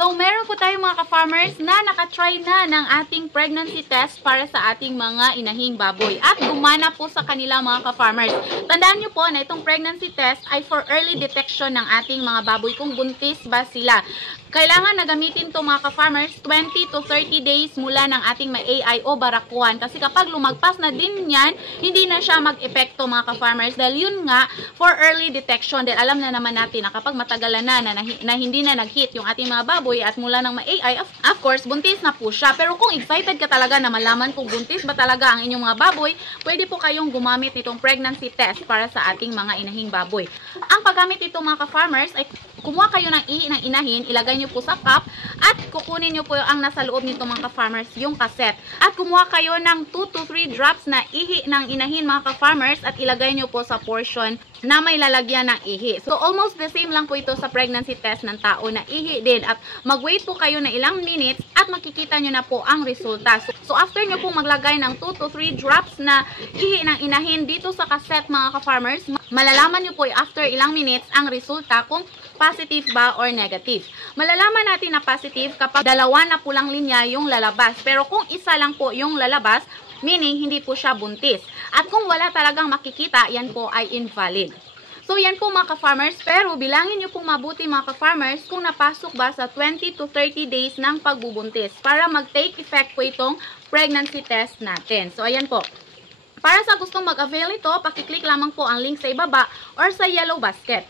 So, meron po tayong mga ka-farmers na nakatry na ng ating pregnancy test para sa ating mga inahing baboy. At gumana po sa kanila mga ka-farmers. Tandaan nyo po na itong pregnancy test ay for early detection ng ating mga baboy kung buntis ba sila. Kailangan na gamitin to mga ka-farmers 20 to 30 days mula ng ating AI o barakuan. Kasi kapag lumagpas na din yan, hindi na siya mag-epekto mga ka-farmers. Dahil yun nga, for early detection. Dahil alam na naman natin na kapag matagalan na hindi na nag-hit yung ating mga baboy at mula ng AI, of course, buntis na po siya. Pero kung excited ka talaga na malaman kung buntis ba talaga ang inyong mga baboy, pwede po kayong gumamit nitong pregnancy test para sa ating mga inahing baboy. Ang paggamit nito mga ka-farmers ay kumuha kayo ng ihi ng inahin, ilagay nyo po sa cup, at kukunin nyo po ang nasa loob nito mga ka-farmers, yung cassette. At kumuha kayo ng 2 to 3 drops na ihi ng inahin mga ka-farmers at ilagay nyo po sa portion na may lalagyan ng ihi. So almost the same lang po ito sa pregnancy test ng tao na ihi din. At mag-wait po kayo na ilang minutes at makikita nyo na po ang resulta. So after nyo po maglagay ng 2 to 3 drops na ihi ng inahin dito sa cassette mga ka-farmers, malalaman nyo po after ilang minutes ang resulta kung positive ba or negative. Malalaman natin na positive kapag dalawa na pulang linya yung lalabas. Pero kung isa lang po yung lalabas, meaning hindi po siya buntis. At kung wala talagang makikita, yan po ay invalid. So yan po mga ka-farmers, pero bilangin nyo pong mabuti mga ka-farmers kung napasok ba sa 20 to 30 days ng pagbubuntis para mag-take effect po itong pregnancy test natin. So ayan po. Para sa gustong mag-avail ito, pakiclick lamang po ang link sa ibaba or sa yellow basket.